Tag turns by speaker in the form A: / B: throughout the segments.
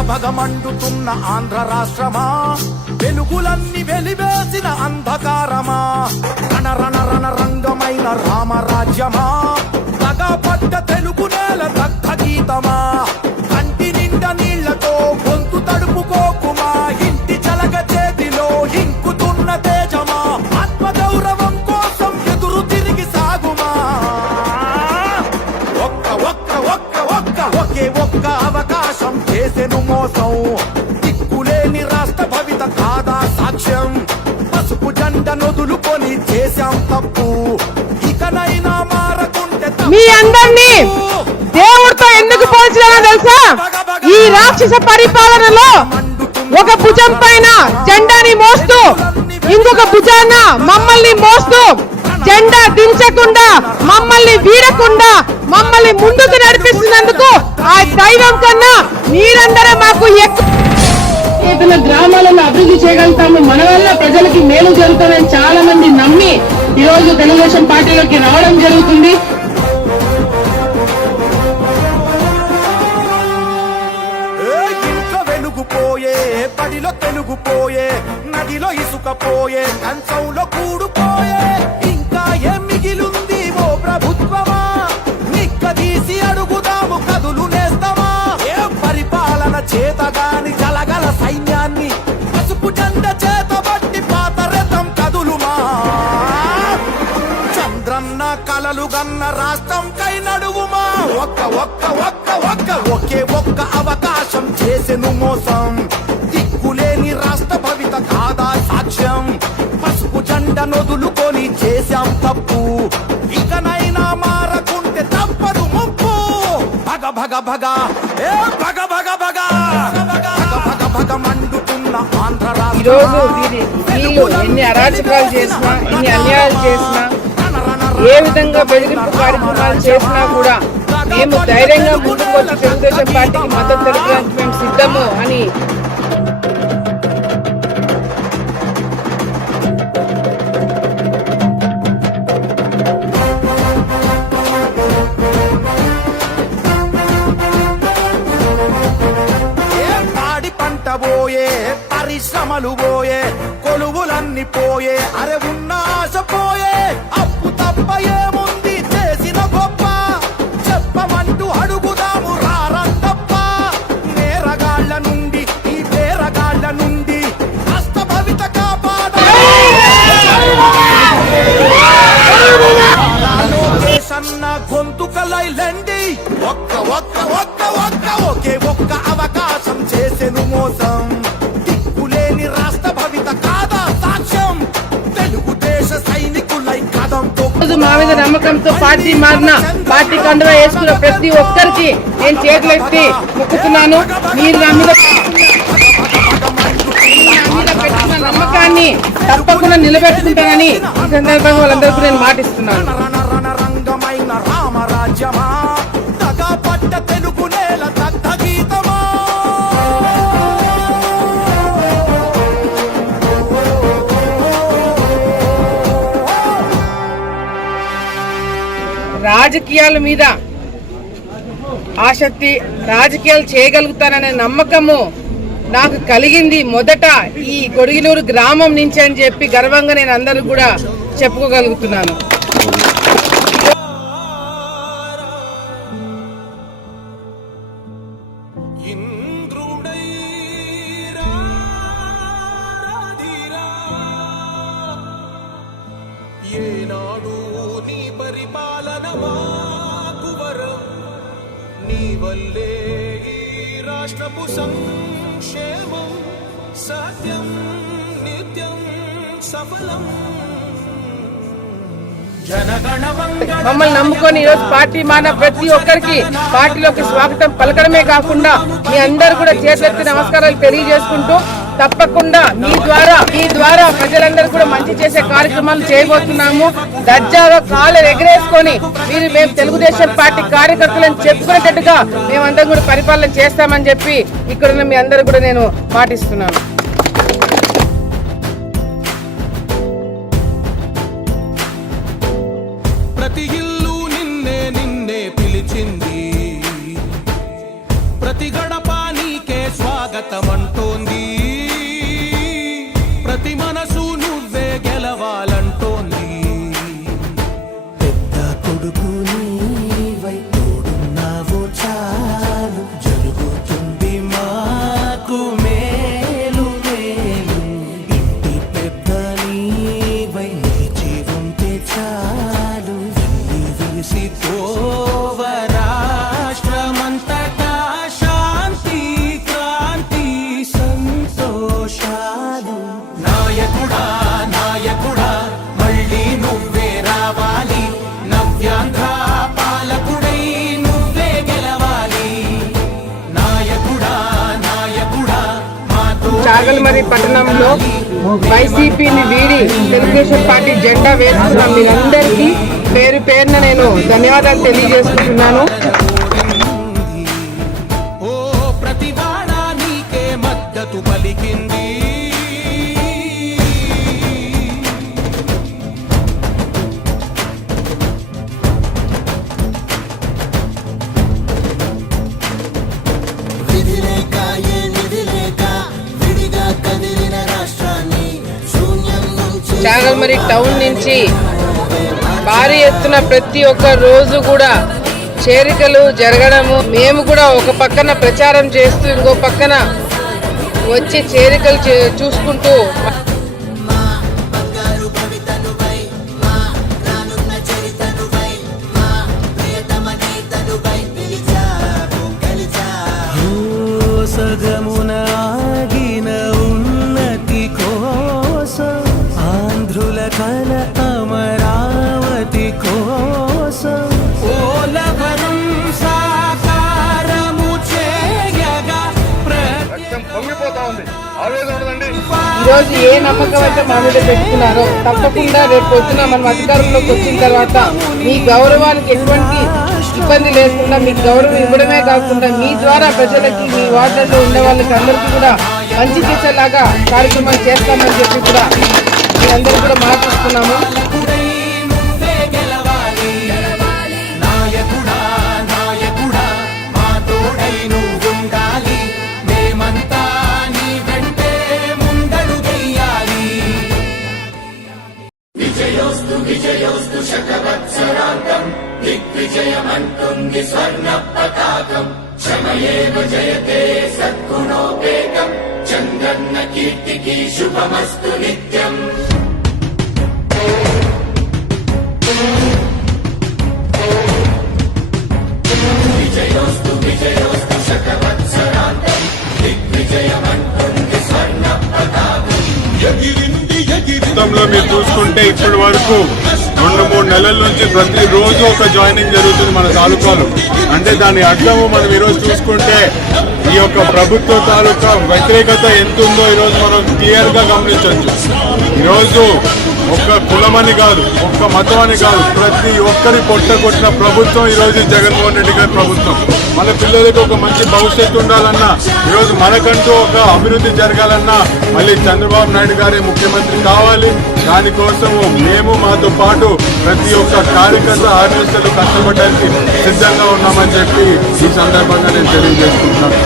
A: భగ మండుతున్న ఆంధ్ర రాష్ట్రమా? వెలుగులన్నీ వెలివేసిన అంధకారమా? రణ రణ రణ రంగమైన రామరాజ్యమా? పగ పడ్డ తెలుగు నేల దగ్ధ గీతమా? నొదులుకొని చేశాం తప్పు. ఇకనైనా మారకుంటే
B: మీ అందరినీ దేవుడితో ఎందుకు పోల్చానో తెలుసా? ఈ రాక్షస పరిపాలనలో ఒక భుజం పైన జెండాని మోస్తూ ఇంకొక భుజాన మమ్మల్ని మోస్తూ జెండా దించకుండా మమ్మల్ని వీడకుండా మమ్మల్ని ముందుకు నడిపిస్తున్నందుకు ఆ దైవం కన్నా మీరందరూ మాకు ఎక్కువ
C: ఏదైనా గ్రామాలను అభివృద్ధి చేయగలుగుతాము. మన వల్ల ప్రజలకి మేలు జరుగుతుందని చాలా మంది నమ్మి ఈ రోజు తెలుగుదేశం పార్టీలోకి రావడం జరుగుతుంది.
A: ఏ ఇంట్లో వెలుగుపోయే పడిలో తెలుగుపోయే నదిలో ఇసుకపోయే కంచంలో ఒక్క ఒక్క ఒక్క ఒకే ఒక్క అవకాశం చేసెను మోసం. దిక్కులేని రాష్ట్ర భవిత కాదా సాక్ష్యం. పసుపు జెండ నొదులుకొని చేశాం తప్పు. ఇకనైనా మారకుంటే తప్పదు ముప్పు. భగ భగ భగ. ఏ భగ భగ భగ. భగ భగ మండుతున్న ఆంధ్ర
B: ఈరోజు వీళ్ళు ఎన్ని అరాచకాలు చేసినా ఎన్ని అన్యాయాలు చేసినా ఏ విధంగా బెదిరింపు కార్యక్రమాలు చేసినా కూడా మేము ధైర్యంగా ముందుకు వచ్చి తెలుగుదేశం పార్టీకి మద్దతు తెలపడానికి మేము సిద్ధము అని
A: గొంతుకలైలండి ఒక్క ఒక్క ఒక్క ఒక్క ఒకే ఒక్క అవకాశం చేసెను మోసం. దిక్కులేని రాష్ట్ర భవిత కాదా సాక్ష్యం? తెలుగుదేశ సైనికులై కదంతో
B: మా మీద నమ్మకంతో పార్టీ మారిన పార్టీ కండువా వేసుకున్న ప్రతి ఒక్కరికి నేను చేతులెత్తి మొక్కుతున్నాను. మీరు నా మీద నమ్మకాన్ని తప్పకుండా నిలబెట్టుకుంటానని ఈ సందర్భంగా వాళ్ళందరికీ నేను మాటిస్తున్నాను. రాజకీయాల మీద ఆసక్తి రాజకీయాలు చేయగలుగుతాననే నమ్మకము నాకు కలిగింది మొదట ఈ కొడిగినూరు గ్రామం నుంచి అని చెప్పి గర్వంగా నేను అందరూ కూడా చెప్పుకోగలుగుతున్నాను.
A: నీ వల్లే ఈ రాష్ట్రపు సంక్షేమం సత్యం నిత్యం సఫలం.
B: మమ్మల్ని నమ్ముకొని ఈరోజు పార్టీ మారిన ప్రతి ఒక్కరికి పార్టీలోకి స్వాగతం పలకడమే కాకుండా మీ అందరూ కూడా చేతులెత్తి నమస్కారాలు తెలియజేసుకుంటూ తప్పకుండా మీ ద్వారా మీ ద్వారా ప్రజలందరూ కూడా మంచి చేసే కార్యక్రమాలు చేయబోతున్నాము. దర్జాగా కాలు ఎగరేసుకొని మీరు మేము తెలుగుదేశం పార్టీ కార్యకర్తలను చెప్పుకునేటట్టుగా మేమందరం కూడా పరిపాలన చేస్తామని చెప్పి ఇక్కడున్న మీ అందరూ కూడా నేను పాటిస్తున్నాను.
D: 苦你。మాతో
B: పట్టణంలో వైసీపీని వీడి తెలుగుదేశం పార్టీ జెండా వేసుకున్న మీరందరికీ పేరు పేరున నేను ధన్యవాదాలు తెలియజేసుకుంటున్నాను.
E: ఓ ప్రతివాడ నీకే మద్దతు పలికింది.
B: టౌన్ నుంచి భారీ ఎత్తున ప్రతి ఒక్క రోజు కూడా చేరికలు జరగడము. మేము కూడా ఒక పక్కన ప్రచారం చేస్తూ ఇంకో పక్కన వచ్చి చేరికలు చే- చూసుకుంటూ ఈరోజు ఏ నమ్మకం అయితే మా మీద పెట్టుకున్నారో తప్పకుండా రేపు పొద్దున మనం అధికారంలోకి వచ్చిన తర్వాత మీ గౌరవానికి ఎటువంటి ఇబ్బంది లేకుండా మీకు గౌరవం ఇవ్వడమే కాకుండా మీ ద్వారా ప్రజలకి మీ వార్డులలో ఉన్న వాళ్ళకి అందరికీ కూడా మంచి చేసేలాగా కార్యక్రమాలు చేస్తామని చెప్పి కూడా మీ అందరూ కూడా మాట్లాడుతున్నాము
D: కీర్తికి శుభమస్తు నిత్యం విజయోస్తు విజయోస్తు శతవత్సరాంతం దిగ్విజయమంటుంది స్వర్ణ పతాకం
E: ఎగిరింది
F: మీరు చూసుకుంటే ఇప్పటి వరకు రెండు మూడు నెలల నుంచి ప్రతిరోజు ఒక జాయినింగ్ జరుగుతుంది మన తాలూకాలో. అంటే దాని అర్థము మనం ఈరోజు చూసుకుంటే ఈ యొక్క ప్రభుత్వ తాలూకా వ్యతిరేకత ఎంత ఉందో ఈరోజు మనం క్లియర్గా గమనించవచ్చు. ఈరోజు ఒక్క కులమని కాదు ఒక్క మతం అని కాదు ప్రతి ఒక్కరి పొట్ట కొట్టిన ప్రభుత్వం ఈరోజు జగన్మోహన్ రెడ్డి గారి ప్రభుత్వం. మన పిల్లలకి ఒక మంచి భవిష్యత్తు ఉండాలన్నా ఈరోజు మనకంటూ ఒక అభివృద్ధి జరగాలన్నా మళ్ళీ చంద్రబాబు నాయుడు గారే ముఖ్యమంత్రి కావాలి. దానికోసము మేము మాతో పాటు ప్రతి ఒక్క కార్యకర్త ఆర్టిస్టులు కష్టపడడానికి సిద్ధంగా ఉన్నామని చెప్పి ఈ సందర్భంగా నేను తెలియజేసుకుంటున్నాను.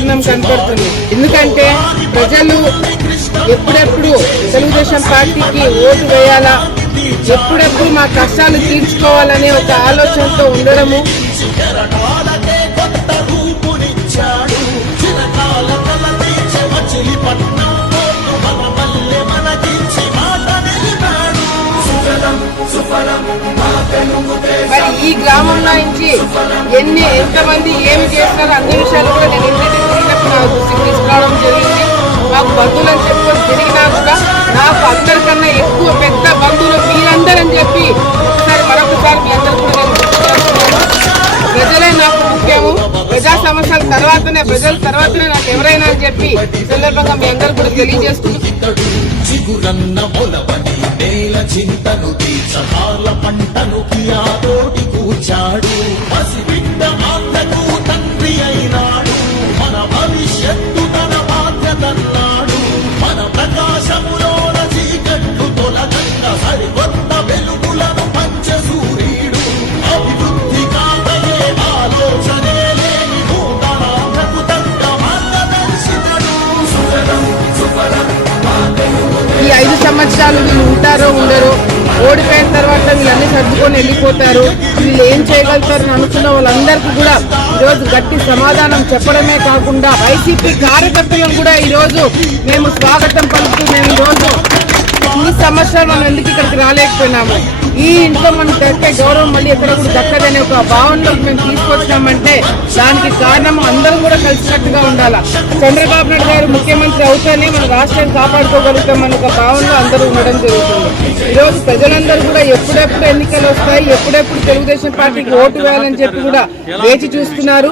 B: వాతావరణం కనపడుతుంది. ఎందుకంటే ప్రజలు ఎప్పుడెప్పుడు తెలుగుదేశం పార్టీకి ఓటు వేయాలా ఎప్పుడెప్పుడు మా కష్టాలు తీర్చుకోవాలనే ఒక ఆలోచనతో ఉండడము. మరి ఈ గ్రామంలో నుంచి ఎన్ని ఎంతమంది ఏమి చేస్తారో అన్ని మీ ప్రజల
A: తర్వాత నాకు ఎవరైనా అని చెప్పి సందర్భంగా మీ అందరూ కూడా తెలియజేసుకుంటూ
E: పంటను కూర్చాడు.
A: సంవత్సరాలు వీళ్ళు ఉంటారో ఉండరో ఓడిపోయిన తర్వాత వీళ్ళన్నీ సర్దుకొని వెళ్ళిపోతారు. వీళ్ళు ఏం చేయగలుగుతారని అనుకున్న వాళ్ళందరికీ కూడా ఈరోజు గట్టి సమాధానం చెప్పడమే కాకుండా వైసీపీ కార్యకర్తలను కూడా ఈరోజు మేము స్వాగతం పలుకుతూ మేము ఈరోజు ఈ సంవత్సరాలు మనం ఎందుకు ఇక్కడికి రాలేకపోయినాము? ఈ ఇంట్లో మనం దక్కే గౌరవం మళ్ళీ ఎక్కడ కూడా దక్కదనే ఒక భావనలోకి మేము తీసుకొచ్చినామంటే దానికి కారణం అందరం కూడా కలిసినట్టుగా ఉండాలా? చంద్రబాబు నాయుడు గారు ముఖ్యమంత్రి అవుతానే మన రాష్ట్రాన్ని కాపాడుకోగలుగుతాం ఒక భావనలో అందరూ ఉండడం జరుగుతుంది. ఈరోజు రోజు ప్రజలందరూ కూడా ఎప్పుడెప్పుడు ఎన్నికలు వస్తాయి ఎప్పుడెప్పుడు తెలుగుదేశం పార్టీకి ఓటు వేయాలని చెప్పి కూడా వేచి చూస్తున్నారు.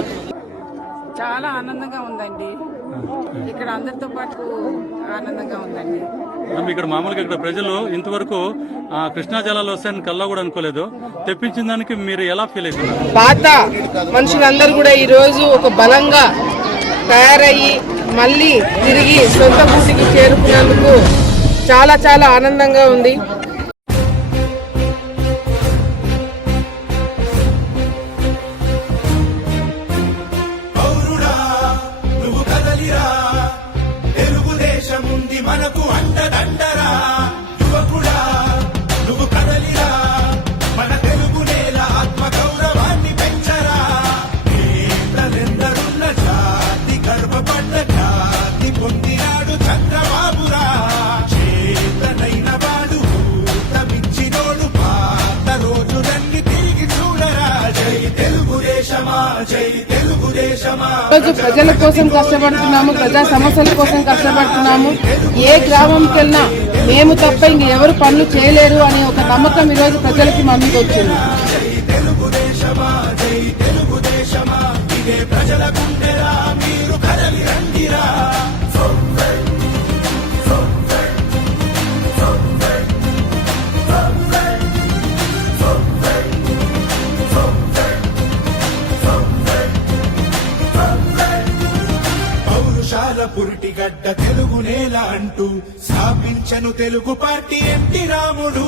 A: చాలా ఆనందంగా ఉందండి. ఇక్కడ అందరితో పాటు ఆనందంగా ఉందండి.
G: మేడం, ఇక్కడ మామూలుగా ఇక్కడ ప్రజలు ఇంతవరకు కృష్ణా జలాలు వస్తాయని కల్లా కూడా అనుకోలేదు. తెప్పించిన దానికి మీరు ఎలా ఫీల్ అవుతున్నారు?
A: పాత మనుషులందరూ కూడా ఈ రోజు ఒక బలంగా తయారయ్యి మళ్ళీ తిరిగి సొంత పూటికి చేరుకున్నందుకు చాలా చాలా ఆనందంగా ఉంది. రోజు ప్రజల కోసం కష్టపడుతున్నాము ప్రజా సమస్యల కోసం కష్టపడుతున్నాము. ఏ గ్రామంకెళ్ళినా మేము తప్ప ఇంక ఎవరు పనులు చేయలేరు అనే ఒక నమ్మకం ఈరోజు ప్రజలకి మన వచ్చింది.
D: తెలుగుదేశమా నేల అంటూ స్థాపించను తెలుగు పార్టీ ఎన్టీ రాముడు.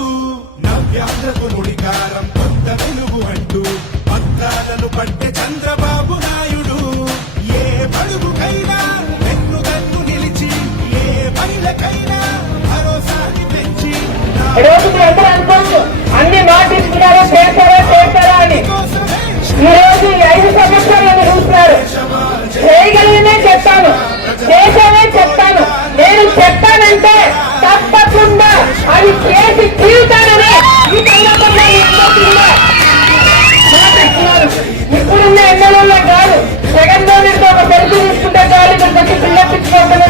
D: నవ్యాంధ్రకు నుడికారం కొత్త వెలుగు అంటూ పత్రాలను పట్టే చంద్రబాబు నాయుడు. ఏ బడుగుకైనా వెన్నుదన్ను నిలిచి ఏ మహిళకైనా భరోసాని పెంచి
B: అన్ని మాటిస్తున్నారో చేస్తారో చేస్తారా అని.
D: కోసమే
B: ఈ రోజు ఐదు సంవత్సరాలు చూస్తున్నారు. చేయగలిగినే చెప్తాను. చేసేవే చెప్తాను. నేను చెప్పానంటే తప్పకుండా అది చేసి తీరుతానని ఈ సందర్భంగా ఇప్పుడున్న ఎమ్మెల్యేలో కాదు జగన్మోహన్ రెడ్డి ఒక పెళ్ళి తీసుకుంటే చాలు ఇక్కడికి వచ్చి పిల్లపించుకోవడం